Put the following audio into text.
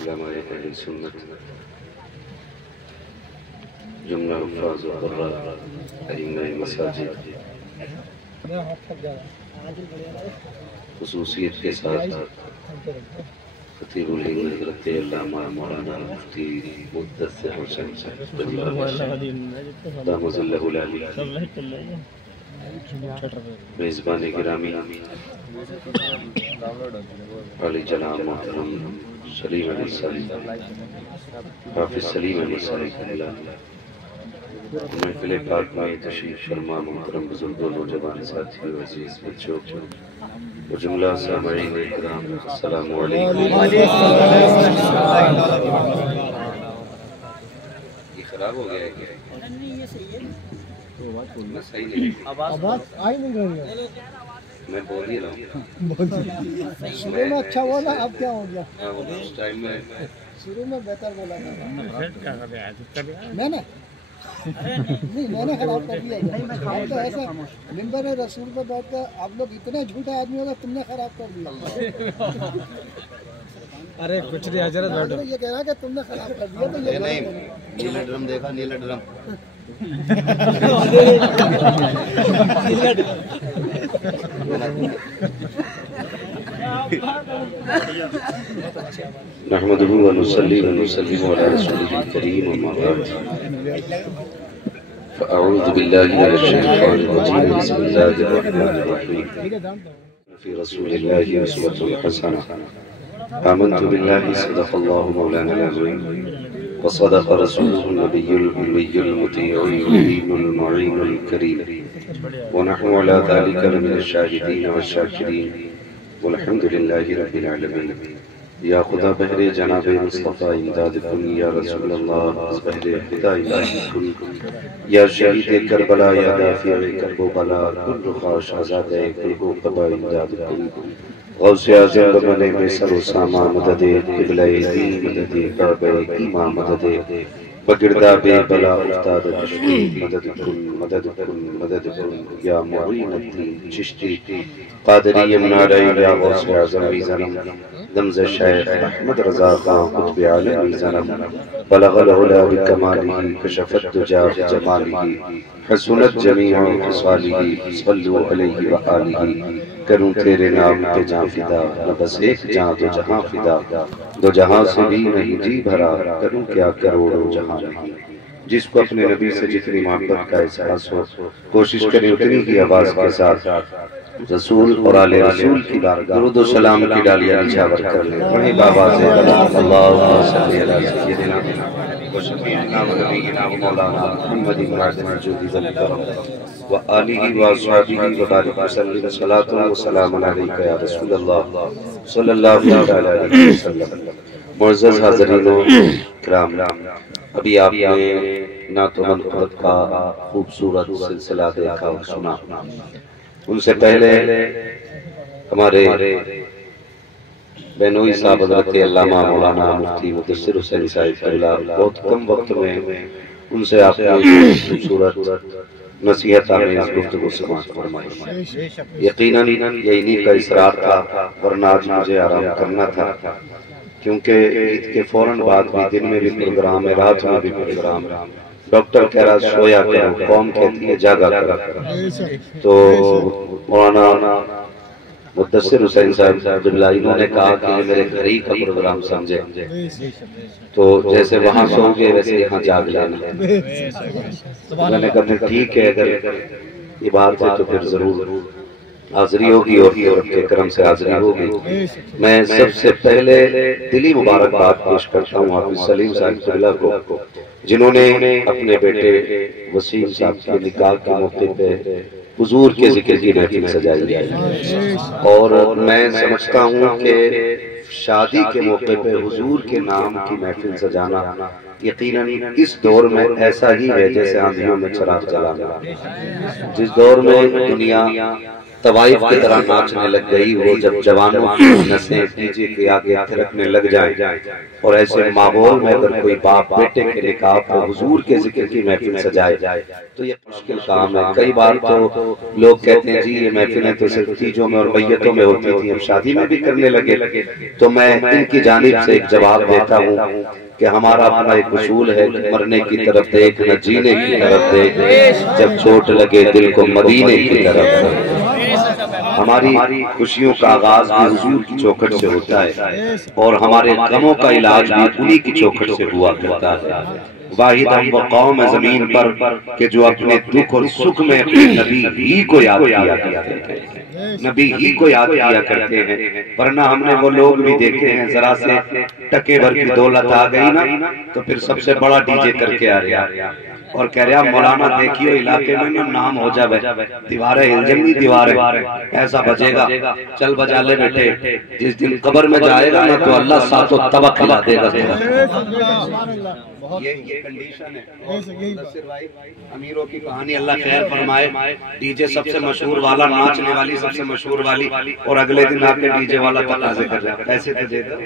علماء اہل سنت جملہ حفاظ و قراء ائمہ مساجد خصوصیت کے ساتھ خطیب الہند حضرت علامہ مولانا مفتی مدثر حسین صاحب دامت اللہ العالی، میزبان گرامی علی جناب محترم سلیم علی صاحب، حافظ سلیم علی صاحب، محفل پاک میں تشریف فرما محترم بزرگوں، نوجوان ساتھیوں، عزیز بچوں اور جملہ سامعین اکرام، السلام علیکم۔ یہ خراب ہو گیا ہے کیا؟ صحیح نہیں، آواز آئی نہیں رہی ہے، میں بول ہی رہا ہوں۔ شروع میں اچھا بولا، اب کیا ہو گیا؟ اس ٹائم میں شروع میں بہتر بولا تھا میں نے نہیں، میں نے خراب کر دیا۔ آپ تو ایسا ممبر رسول پہ بیٹھ کر آپ لوگ اتنے جھوٹے آدمی ہوگا، تم نے خراب کر دیا۔ ارے کچھ نہیں حضرت بیٹھو، یہ کہہ رہا کہ تم نے خراب کر دیا، تو یہ نہیں، نیلا ڈرم دیکھا، نیلا ڈرم نحمده ونصلي ونسلم على رسوله الكريم، أما بعد، فأعوذ بالله من الشيطان الرجيم، بسم الله الرحمن الرحيم، في رسول الله أسوة حسنة، آمنت بالله صدق الله مولانا العظيم، وصدق رسوله النبي الأمي المطيع الأمين المعين الكريم، ونحن على ذلك لمن الشاهدين والشاكرين، والحمد لله رب العالمين۔ یا خدا بہر جناب مصطفیٰ امداد کن، یا رسول اللہ از بہر خدا امداد کن، یا شہید کربلا، یا دافع کرب و بلا، کل خواش آزاد کل کو قبا امداد کن، غوث اعظم بمن میں سر و ساما مدد، قبلہ دین مدد، کعبہ ایمہ مدد، بگردہ بے بلا افتاد چشتی، مدد کن مدد کن مدد کن، یا معین الدین چشتی قادری یمنارائی، یا غوث اعظم میزنم دمز شیخ احمد رضا خان قطب عالمی زنم، بلغ العلا بکمالہ، کشفت دجا بجمالہ، حسنت جمیع خصالہ، صلو علیہ وآلہ، کروں تیرے نام پہ جان فدا، نہ بس ایک جان دو جہاں فدا، دو جہاں سے بھی نہیں جی بھرا، کروں کیا کروڑوں جہاں نہیں۔ جس کو اپنے نبی سے جتنی محبت کا احساس ہو، کوشش کریں اتنی ہی آواز کے ساتھ رسول اور آل رسول کی بارگاہ درود و سلام کی ڈالیاں نچھاور کر لیں، بڑی بآواز اللہم صلی علی سیدنا و شفیعنا و نبینا و مولانا محمد معدن الجود والکرم و آلہ و اصحابہ و بارک وسلم، صلاة و سلام علیکہ یا رسول اللہ صلی اللہ علیہ وسلم۔ معزز حاضرین و کرام، ابھی آپ نے نعت و منقبت کا خوبصورت سلسلہ دیکھا اور سنا۔ ان سے پہلے ہمارے بینوئی صاحب حضرت علامہ مولانا مفتی مدثر حسین صاحب قبلہ بہت کم وقت میں ان سے آپ نے خوبصورت نصیحت آمیز گفتگو سماعت فرمائی۔ یقیناً یہ انہی کا اصرار تھا، ورنہ آج مجھے آرام کرنا تھا، کیونکہ عید کے فوراً بعد بھی دن میں بھی پروگرام ہے، رات میں بھی پروگرام ہے۔ ڈاکٹر کہہ رہا سویا کرو، قوم کہتی ہے جاگا کرو، تو مولانا مدثر حسین صاحب قبلہ انہوں نے کہا کہ میرے گھر ہی کا پروگرام سمجھے، تو جیسے وہاں سو گے ویسے یہاں جاگ لینا۔ میں نے کہا ٹھیک ہے، اگر یہ بات ہے تو پھر ضرور حاضری ہوگی اور رب کے کرم سے حاضری ہوگی۔ میں سب سے پہلے دلی مبارکباد پیش کرتا ہوں حافظ سلیم صاحب قبلہ کو، جنہوں نے اپنے بیٹے وسیم صاحب کے نکاح کے موقع پہ حضور کے ذکر کی محفل سجائی ہے، اور میں سمجھتا ہوں کہ شادی کے موقع پہ حضور کے نام کی محفل سجانا یقیناً اس دور میں ایسا ہی ہے جیسے آندھیوں میں چراغ جلانا۔ جس دور میں دنیا طوائف کی طرح ناچنے لگ گئی. وہ جب جوانوں کی نسیں ڈیجے کے آگے تھرکنے لگ جائیں اور ایسے ماحول میں اگر کوئی باپ بیٹے کے نکاح کو حضور کے ذکر کی محفل سجائے تو یہ مشکل کام ہے. کئی بار تو لوگ کہتے ہیں جی یہ محفلیں تو صرف تیجوں میں اور میتوں میں ہوتی تھیں، اب شادی میں بھی کرنے لگے. تو میں ان کی جانب سے ایک جواب دیتا ہوں کہ ہمارا اپنا ایک اصول ہے، مرنے کی طرف دیکھ نہ جینے کی طرف دیکھ، جب چوٹ لگے دل کو مدینے کی طرف دیکھ. ہماری خوشیوں کا آغاز بھی حضور کی چوکھٹ سے ہوتا ہے اور ہمارے غموں کا علاج بھی انہی کی چوکھٹ سے ہوا کرتا ہے. واحد ہم وہ قوم ہے زمین پر کہ جو اپنے دکھ اور سکھ میں اپنے نبی ہی کو یاد کیا کرتے ہیں، نبی ہی کو یاد کیا کرتے ہیں. ورنہ ہم نے وہ لوگ بھی دیکھے ہیں ذرا سے ٹکے بھر کی دولت آ گئی نا تو پھر سب سے بڑا ڈی جے کر کے آ رہا اور کہہ رہا مولانا دیکھیو علاقے میں نام ہو جائے، دیواریں ہل دیواریں ایسا بجے گا، چل بجا لے بیٹے، جس دن قبر میں جائے گا نا تو اللہ ساتوں طبق کھلا دے گا. یہ کنڈیشن ہے. امیروں کی کہانی اللہ خیر فرمائے. ڈی جے سب سے مشہور والا، ناچنے والی سب سے مشہور والی، اور اگلے دن آ کے ڈی جے والا تقاضے کر رہا ہے پیسے تو دے دو.